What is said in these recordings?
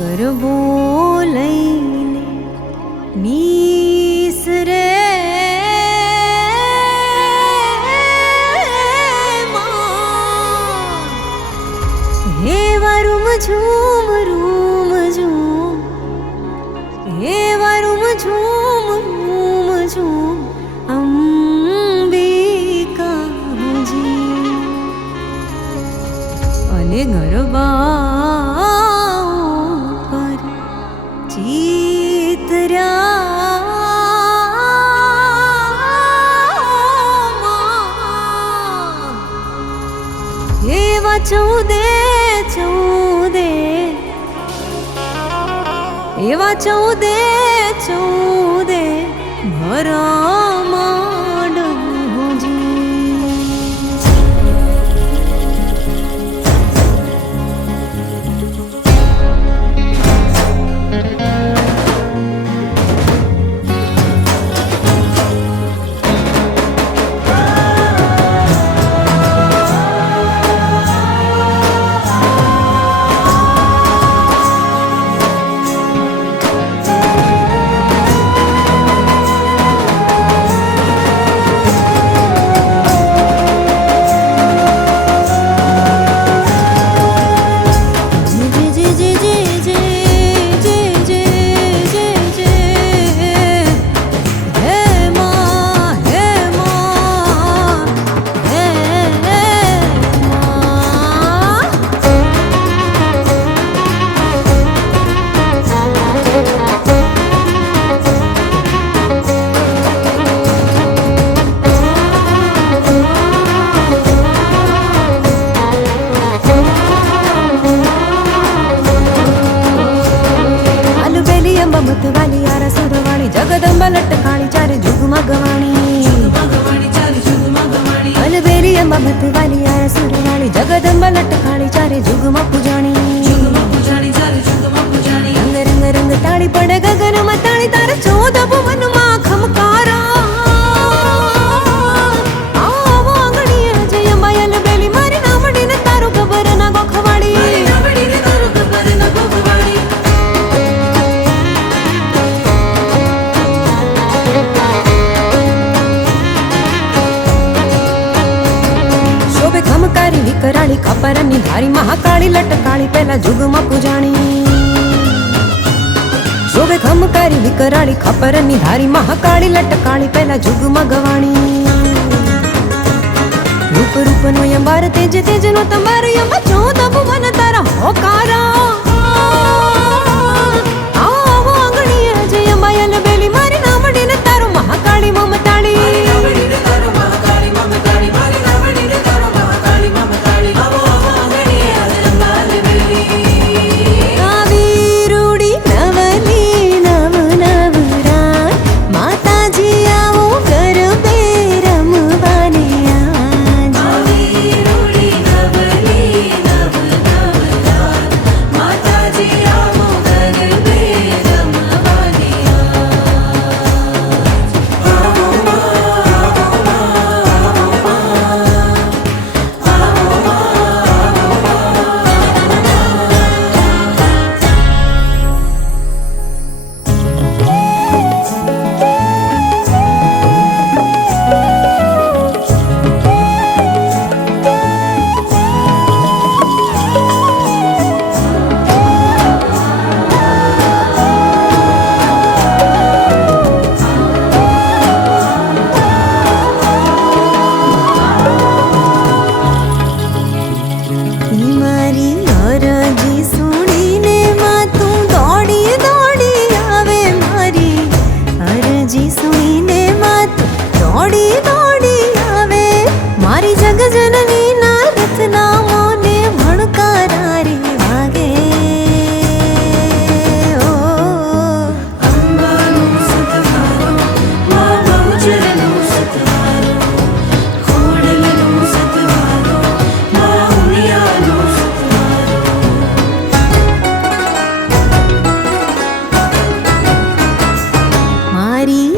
ગરબો લઈને નીસરે હે વારું ઝૂમ રૂમ ઝૂમ હે વારું ઝૂમ રૂમ ઝૂમ અંબિકાજી અને ગરબા પર ચિતર્યા એવા ચૌદે ચૌદે એવા ચૌદે ચૌદે ભરા માંડવજી मतवाली यारा सुरवाणी जगदंबा लटकाणी चारे जुगमा गवाणी अलबेली अंबा मतवाली यारा सुरवाणी जगदंबा लटकाणी चारे जुगमा पुजाणी रंग रंग रंग ताड़ी पड़े गगन में ताड़ी तारे 14 भुवन मां खमकारा आवो आंगणीए जय अंबा अलबेली मारी नामडी ने तारो खबर ना गोखवाड़ी खमकारी विकराली खपरनी धारी महाकाली लटकाली पहला जुगमा पुजाणी शोभे खमकारी विकराली खपरनी धारी महाकाली लटकाली पहला जुगमा गवाणी रूप रूप नो अंबार तेज तेज नो तंबार यम 14 भुवन तारा होकारा आवो आंगणीए जय अंबा अलबेली मारी नामडी ने तारो महाकाली ममताड़ी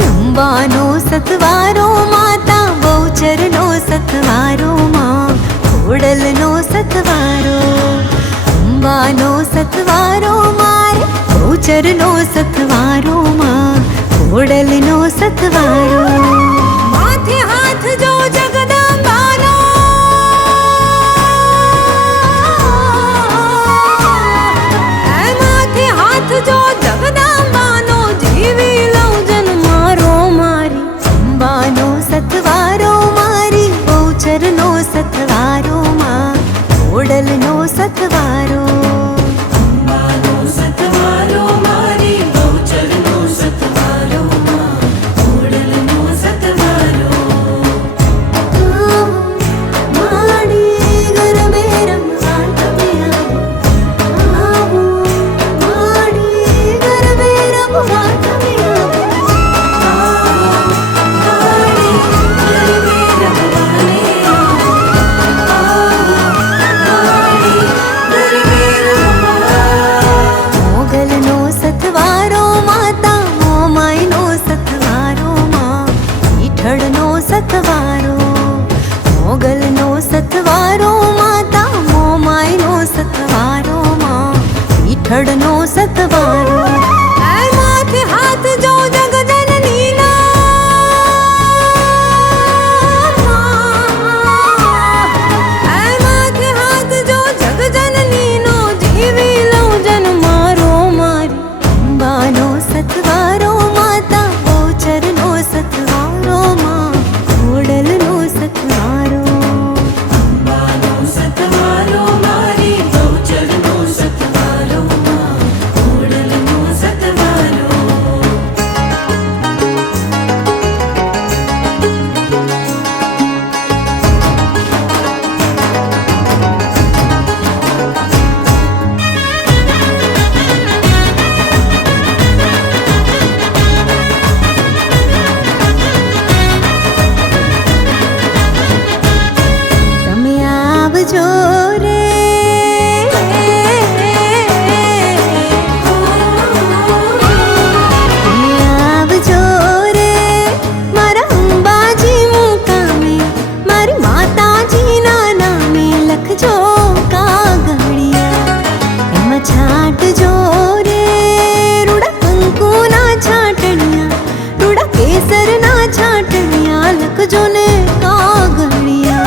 અંબાનો સતવારો માતા બહુચરનો સતવારો માં ખોડલનો સતવારો અંબાનો સતવારો મારી चरनो सतवारो माँ घोड़लनो सतवारो माथे हाथ जो जगदम्बानो माथे हाथ जो जगदम्बानो जीवी लौ जन मारो मारी अंबानो सतवारो मारी चरनो सतवारो माँ घोड़लनो सतवारो सतवारो मोगलनो सतवारो माता मोमायनो सतवारो माँ पीठड़नो सतवारो माथे हाथ जो जग जननी ना माथे हाथ जो जग जननी नो जीवी लो जन मारो मारी अंबानो सतवारो माता चरनो सतवारो माँ घोड़लनो सतवारो अंबानो सतवारो मारी चरनो सतवारो माँ घोड़लनो सतवारो जो रे आव जो रे मारा अंबाजी मुकामे मारी माताजी ना नामे लख जो कागड़िया एम छाट जो रे रूड़ा कंकु ना छाटनिया रूड़ा केसर ना छाटनिया लख जो ने कागड़िया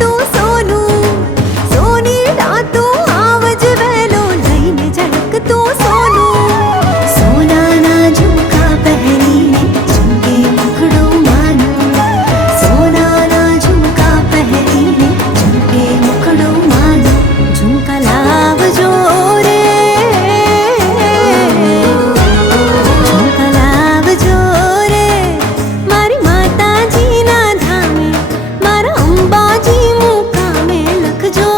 तू सोनू सोनी डातू आवज वेलो लईने झड़क तू सोनू सोना ना झुमका पहरीने झुमके मुखड़ो मानो सोना ना झुमका पहरीने झुमके मुखड़ो मानो झुमका लाव जो रे झुमका लाव जो रे मारी माता जी ना धामे मारा अंबाजी जो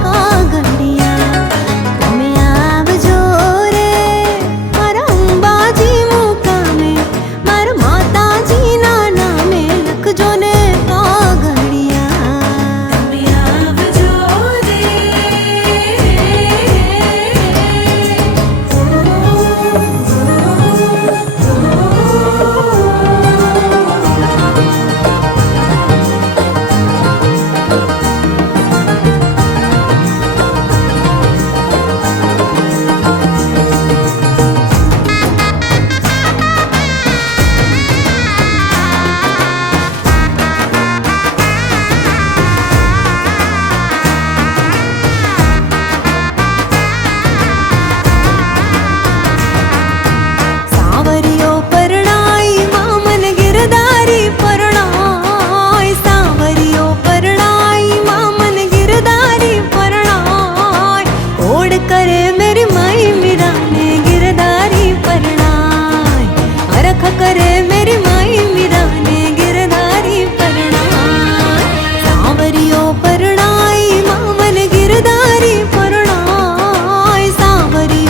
कागड़िया તમે આવજો રે મારા અંબાજી મુકામે મારા માતાજીના નામે લખજો ને કાગળિયા તમે આવજો રે परणाई मामन गिरधारी परणाई सांवरी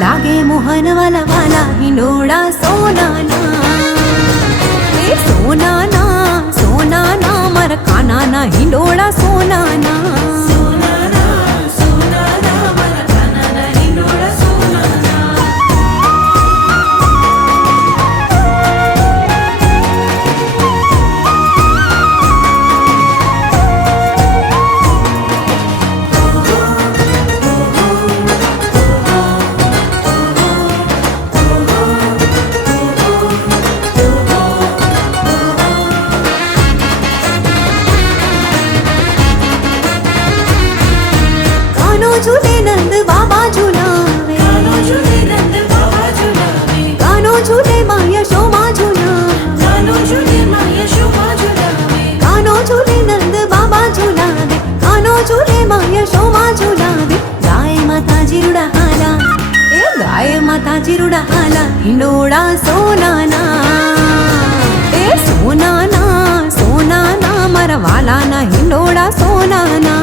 लागे मोहन वाला वाला हिंडोळा सोनाना ए सोनाना सोनाना मार कानाना हिंडोळा सोनाना झूले नंद बाबा झूलावे गानो झूले नंद बाबा झूलावे गानो झूले माया शोभा झूलावे गानो झूले माया शोभा झूलावे गानो झूले नंद बाबा झूलावे गानो झूले माया शोभा झूलावे गाय माता जिरुडा हाला ए गाय माता जिरुडा हाला हिंडोळा सोनाना ए सोनाना सोनाना मारा वालाना हिंडोळा सोनाना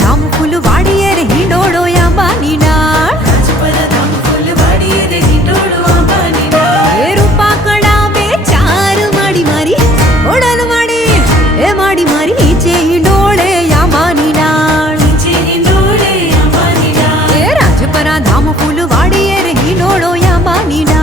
धाम फुलवाडी रे हिंडोळो अंबानी डाळ ए रूपा कडा बे चार माडी मारी ओडल माडी ए माडी मारी नीचे हिंडोळे अंबानी डाळ ए राजपरा धाम फुलवाडी रे हिंडोळो अंबानी डाळ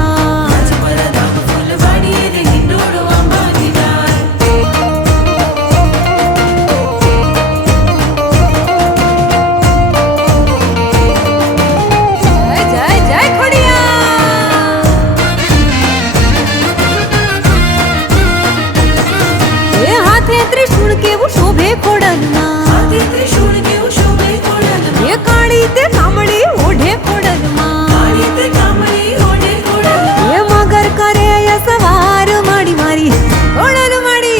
त्रिशूल केवू शोभे खोडलमा त्रिशूल केवू शोभे खोडलमा ये काळी ते कामळी ओढे खोडलमा काळी ते कामळी ओढे खोडलमा ये मगर करे या सवार माडी मारी ओढल माडी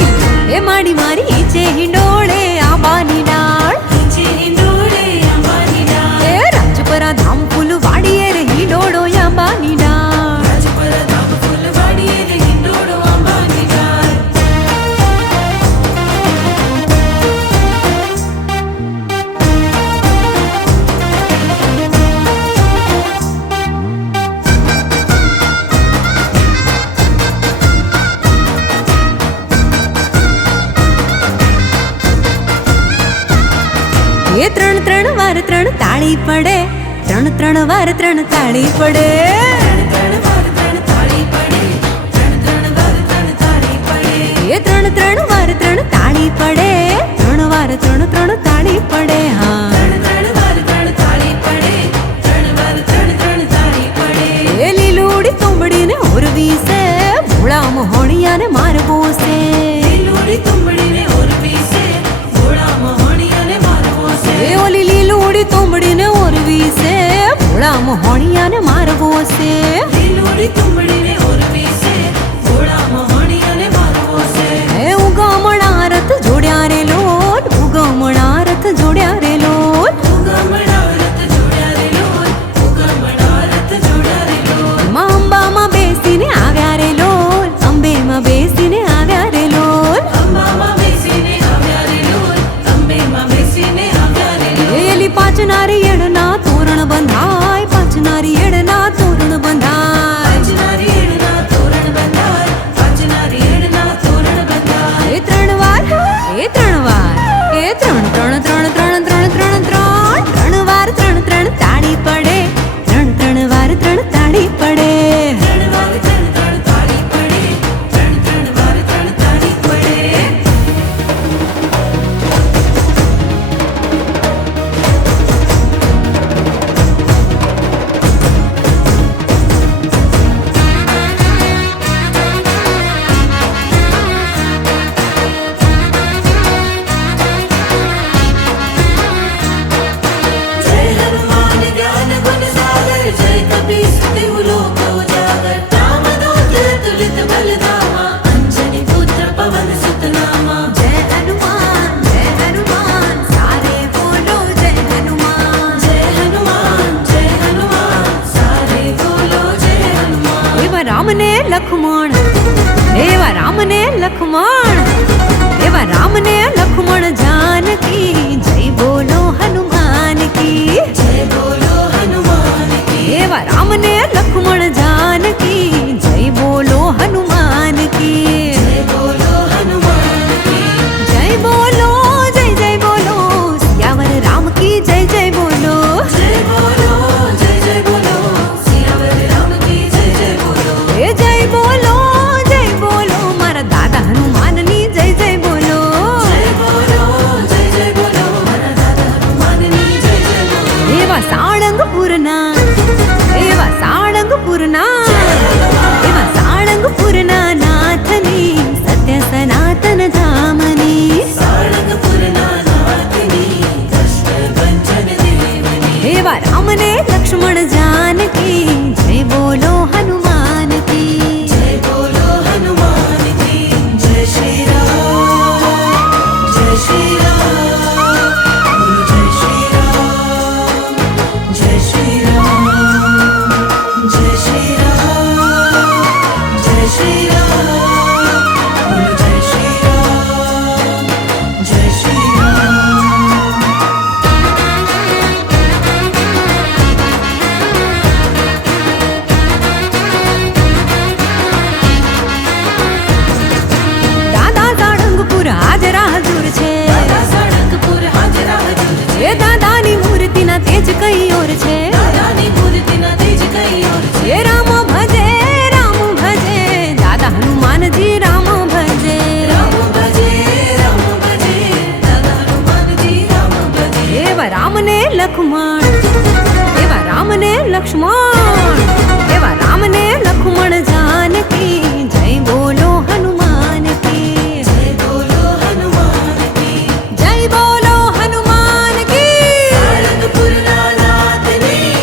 ए माडी मारी इचे हिंडोळे अंबानी डाळ इचे हिंडोळे अंबानी डाळ ए राजपरा धाम फुलवाडी रे हिंडोळो अंबानी डाळ राजपरा धाम फुलवाडी रे हिंडोळो अंबानी डाळ ये त्रण त्रण वार त्रण ताળી પડે ત્રણ ત્રણ વાર ત્રણ તાળી પડે ये ત્રણ ત્રણ વાર ત્રણ તાળી પડે ત્રણ વાર ત્રણ ત્રણ તાળી પડે હા એ લીલુડી તુંબડી ને ઓરવી છે ભોળા મોહણિયા ને મારવો છે લીલુડી તુંબડી ને ઓરવી છે ભોળા મોહણિયા ને મારવો છે એ ઓલી લીલુડી તુંબડી ને ઓરવી છે ભોળા મોહણિયા ને મારવો છે લીલુડી તુંબડી ને ઓરવી છે ભોળા મોહણિયા ને મારવો છે એ ઉગમણા રથ જોડ્યા રે લોલ ઉગમણા રથ જોડ્યા રે લોલ ઉગમણા રથ જોડ્યા રે લોલ ઉગમણા રથ જોડ્યા રે લોલ અંબામાં બેસીને આવ્યા રે લોલ અંબેમાં બેસીને આવ્યા રે લોલ અંબામાં બેસીને આવ્યા રે લોલ અંબેમાં બેસીને આવ્યા રે લોલ એલી પાંચ નારિયેળના તોરણ બંધાય પાંચ નારિયેળના તોરણ બંધાય પાંચ નારિયેળના તોરણ બંધાય પાંચ નારિયેળના તોરણ બંધાય એ ત્રણ વાર લખમણ એવા રામને લખમણ એવા રામને લખમણ જાનકી જય બોલો હનુમાન કી જય બોલો હનુમાન કી એવા રામને લખમણ જાનકી જય બોલો હનુમાન કી જય બોલો હનુમાન કી જય બોલો જય જય બોલો સિયાવર રામ કી જય જય બોલો જય બોલો જય જય બોલો સિયાવર રામ કી જય જય બોલો એ જય બોલો મારા દાદા હનુમાનની જય જય બોલો જય બોલો જય જય બોલો મારા દાદા હનુમાનની જય જય બોલો એવા સાળંગપુરના એવા સાળંગપુરના નાથની સત્ય સનાતન ધામની સાળંગપુરના નાથની કૃષ્ણ કંચન દેવની એવા રામને લક્ષ્મણ જાનકી જય બોલો હનુમાન કી જય બોલો હનુમાન કી જય શ્રી રામ જય શ્રી રામ જય શ્રી રામ જય શ્રી રામ જય શ્રી રામ જય શ્રી રામ જય શ્રી રામ જય શ્રી રામ દાદા સાળંગપુર હાજર હાજર છે દાદા સાળંગપુર હાજર હાજર છે દાદાની મૂર્તિના તેજ કઈ ઓર છે દાદાની મૂર્તિના તેજ કઈ ઓર છે રામ ભજે દાદા હનુમાનજી રામ ભજે દાદા હનુમાનજી રામ ભજે એવા રામને લક્ષ્મણ એવા રામને લક્ષ્મણ એવા રામને લક્ષ્મણ જાનકી જય બોલો હનુમાન કી જય બોલો હનુમાન કી જય બોલો હનુમાન કી સાળંગપુરના નાથની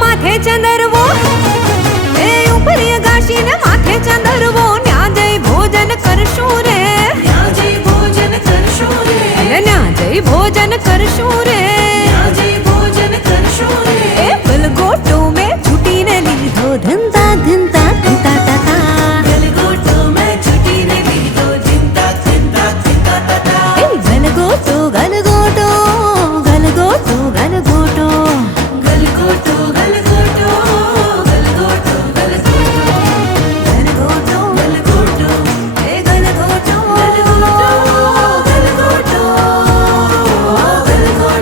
માથે ચંદરવો એ ઉપર ગાશીને માથે ચંદરવો ન્યા જઈ ભોજન કરશું રે ન્યા જઈ ભોજન કરશું રે ન્યા જઈ ભોજન કરશું રે ન્યા જઈ ભોજન કરશું રે એ ગલગોટો મે છૂટીને લીધો ધંધા ધંધા ધંધા તાતા ગલગોટો મે છૂટીને લીધો ધંધા ધંધા ધંધા તાતા એ ગલગોટો ગલગોટો ગલગોટો ગલગોટો ગલગોટો ગલગોટો ગલગોટો ગલગોટો ગલગોટો એ ગલગોટો ગલગોટો ગલગોટો ગલગોટો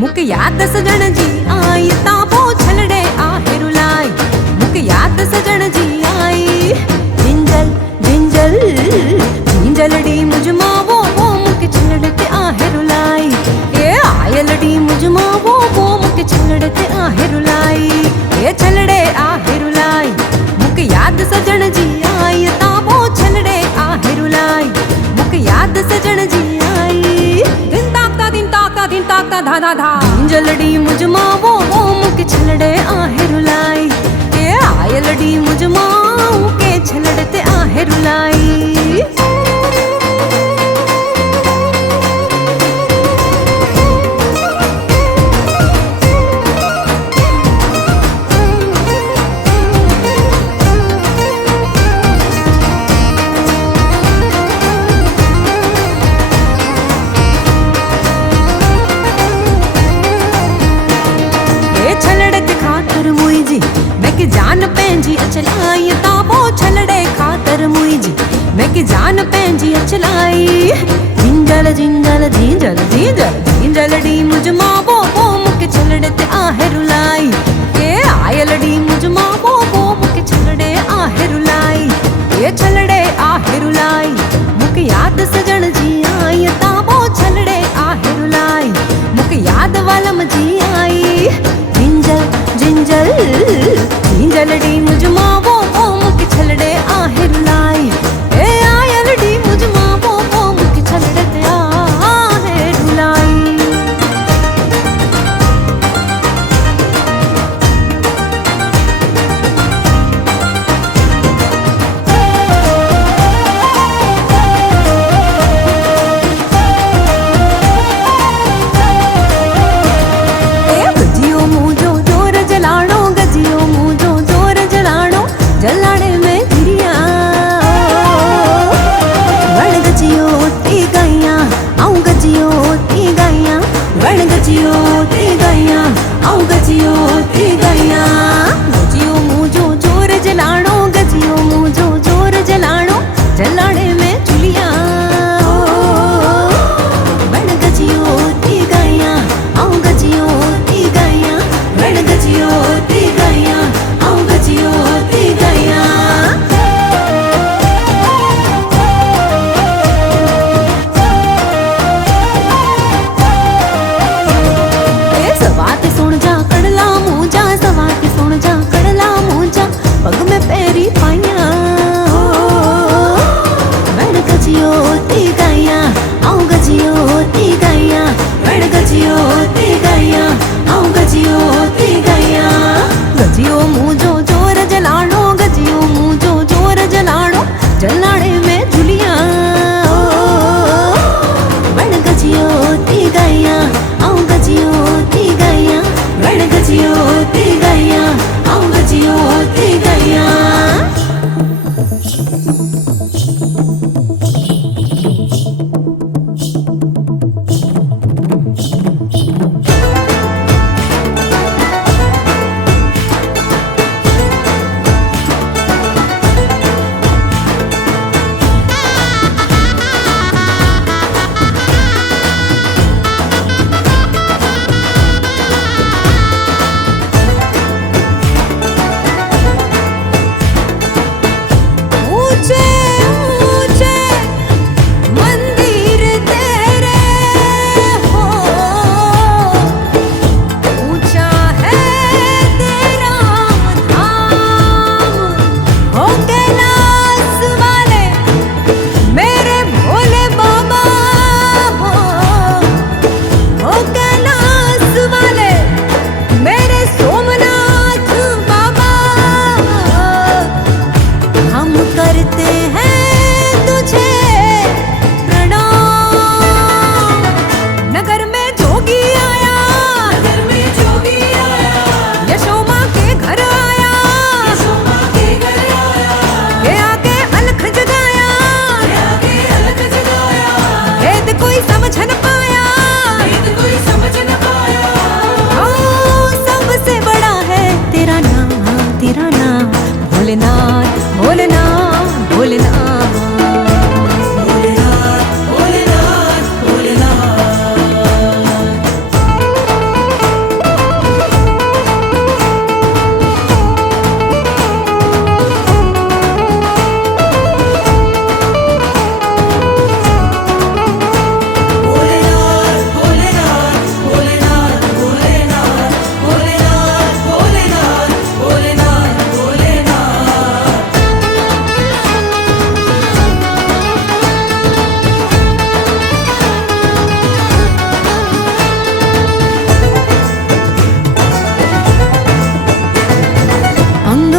मुक याद सजण जी आई ताबो छलड़े आहे रुलाई मुक याद सजण जी आई जिंजल जिंजल जिंजलड़ी मुझमा वो मुक छलड़ते आहे रुलाई ए आयलड़ी मुझमा वो मुक छलड़ते आहे रुलाई ए छलड़े आहे रुलाई मुक याद सजण जी आई ताबो छलड़े आहे रुलाई मुक याद सजण जी आई दिन ताकता दिन ताकता दिन ताकता धा धा धा जिंजलड़ी मुझमा वो मुक छलड़े आहे रुलाई ए आयलड़ी मुझमा के छलड़ते आहे रुलाई मैं की जान पंहिंजी अचलाई ताबो छलड़े ख़ातिर मुंहिंजी मैं की जान पंहिंजी अचलाई जिंजल जिंजल जिंजल जिंजल जिंजलड़ी मुझमा वो मुक छलड़ते आहे रुलाई ए आयलड़ी मुझमा वो मुक छलड़े आहे रुलाई ए छलड़े आहे रुलाई मुक याद सजण जी आई ताबो छलड़े आहे रुलाई मुक याद वालम जी आई जिंजल जिंजल जिंजलड़ी मुझमा वो मुक छलड़े आहे रुलाई ए आयलड़ी मुझमा वो मुक छलड़ते आहे रुलाई गजियो मुझो जोर जलाणो गजियो मुझो जोर जलाणो जलाणे में धिरिया वण गजियो ती गैया आऊं गजियो ती गैया वण गजियो ती गैया आऊं गजियो ती गैया गजियो मुझो जोर जलाणो गजियो मुझो जोर जलाणो जलाणे में चुलिया वण गजियो ती गैया आऊं गजियो ती गैया वण गजियो ती गैया आऊं गजियो ती गैया ए सवात सुन जा कड़ला मुझा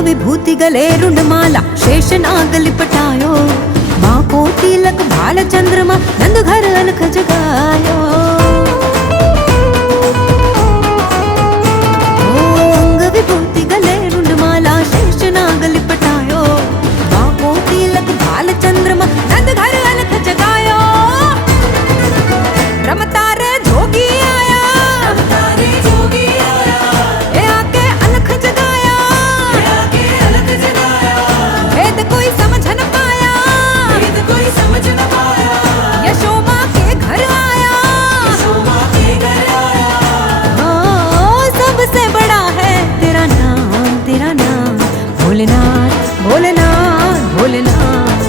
विभूति गले रुंडमाला शेष नाग लिपटायो बाको तिलक भाल चंद्रमा नंद घर अलख जगायो अंग विभूति गले रुंडमाला शेष नाग लिपटायो बाको तिलक भाल चंद्रमा नंद घर अलख जगायो रमता रे जोगी आया ए आके अलख जगाया भेद कोई समझ न पाया यशोमा के घर आया ओ, सबसे बड़ा है तेरा नाम भोलेनाथ भोलेनाथ भोलेनाथ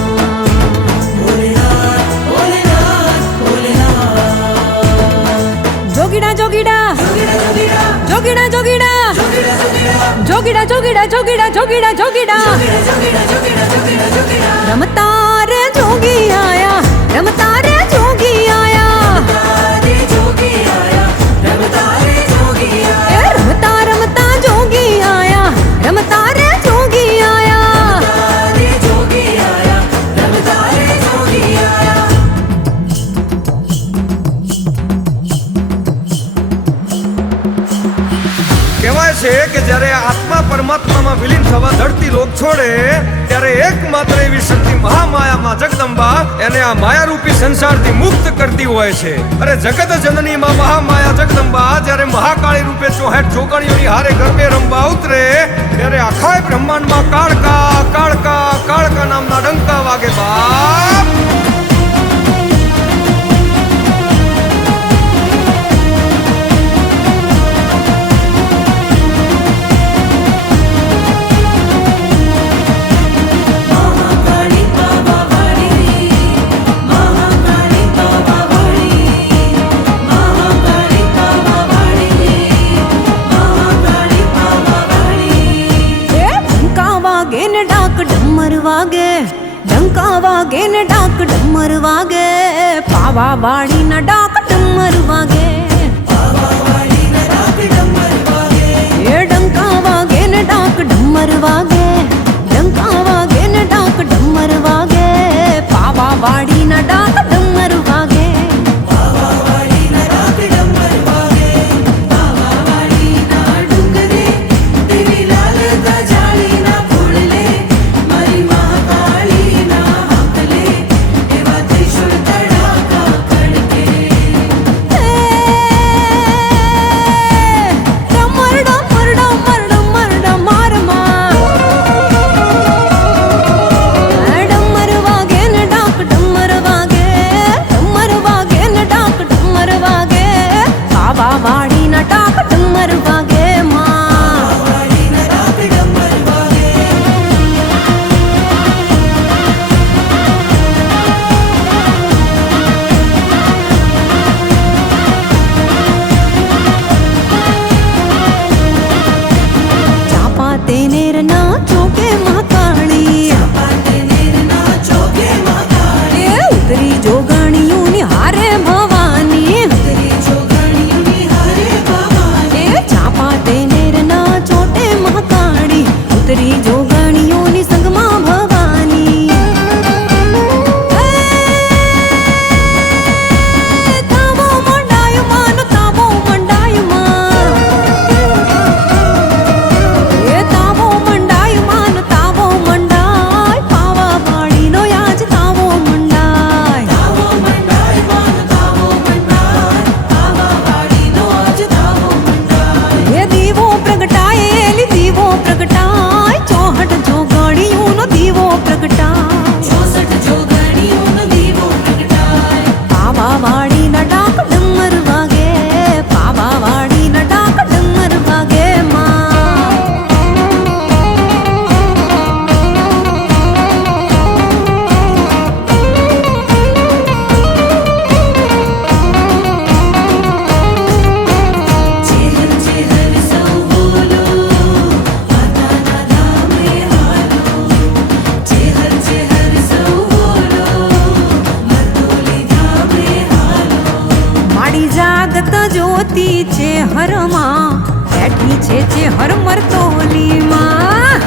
जोगिड़ा जोगिड़ा जोगिड़ा जोगिड़ा जोगिड़ा जोगिड़ा जोगिड़ा जोगिड़ा जोगिड़ा रमता रे जोगी आया रमता रे जोगी आया ए, रमता रमता जोगी आया रमता रे जोगी आया કહેવાય છે કે જ્યારે આત્મા પરમાત્મામાં વિલીન થવા ધરતી લોક છોડે ત્યારે એકમાત્ર એવી શક્તિ મહામાયા જગદંબા એને આ માયારૂપી સંસારથી મુક્ત કરતી હોય છે. અરે જગત જનની માં મહામાયા જગદંબા જ્યારે મહાકાળી રૂપે 64 જોગણીઓની હારે ગરબે રમવા ઉતરે ત્યારે આખાય બ્રહ્માંડમાં કાળકા કાળકા કાળકા નામના ડંકા વાગે બાપ. डंका वागे न डाक डमर वागे पावा वाड़ी न डाक डमर वागे ये डंका वागे न डाक डमर वागे डंका वागे न डाक डमर वागे पावा वाड़ी न डाक डमर वागे वाड़ी न डाक डमर वागे चापा तेनेर ना चौके महाकाली उतरी जोगणियों नि हारे भवानी चापा तेनेर ना चोटे महाकाड़ी उतरी जोगणियों नि संगमा भवानी तावो मंडायु मान तावो मंडायु मान ये तावो मंडायु मान तावो मंडाय पावा वाड़ी नो याज तावो मंडाय ये दीवो प्रगटाए एली दीवो प्रगटाय 64 जोगणियों नो दीवो प्रगटाय पावा वाड़ी न डाक डमर वागे पावा वाड़ी न डाक डमर वागे माड़ी जागत ज्योति छे हरमा बैठी छे हर मरतोली माँ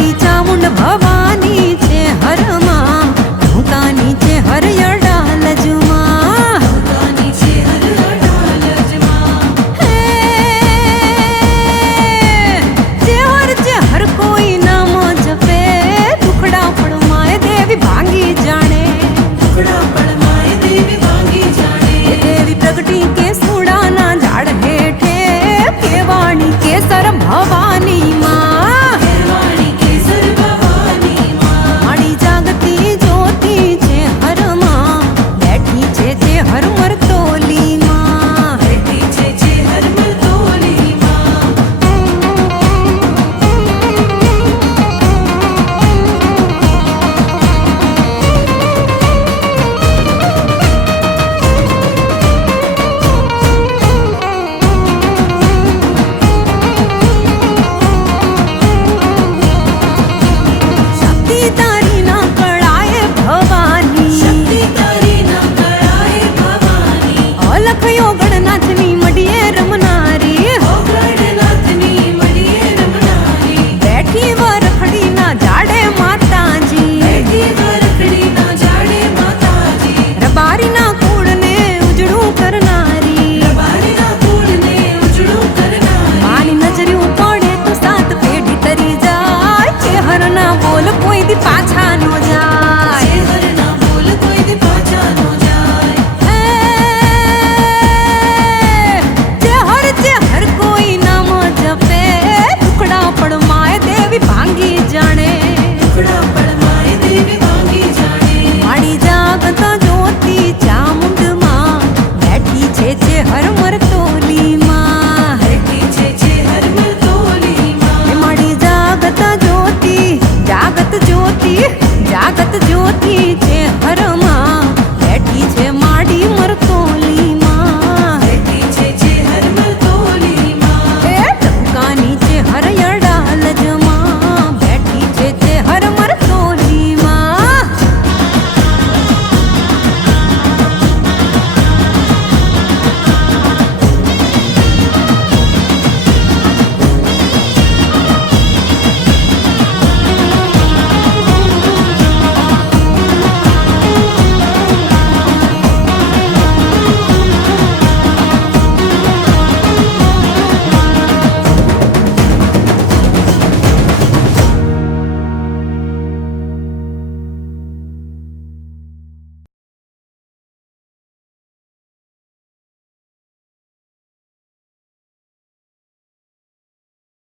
મારી ચામુંડ ભવાની છે હરમાં ઢોકાની છે હરિયર ડાલજમાં ઢોકાની છે હરિયર ડાલજમાં હે જે હર કોઈ નામ જપે દુખડા પણ માય દેવી ભાંગી જાણે દુખડા પણ માય દેવી ભાંગી જાણે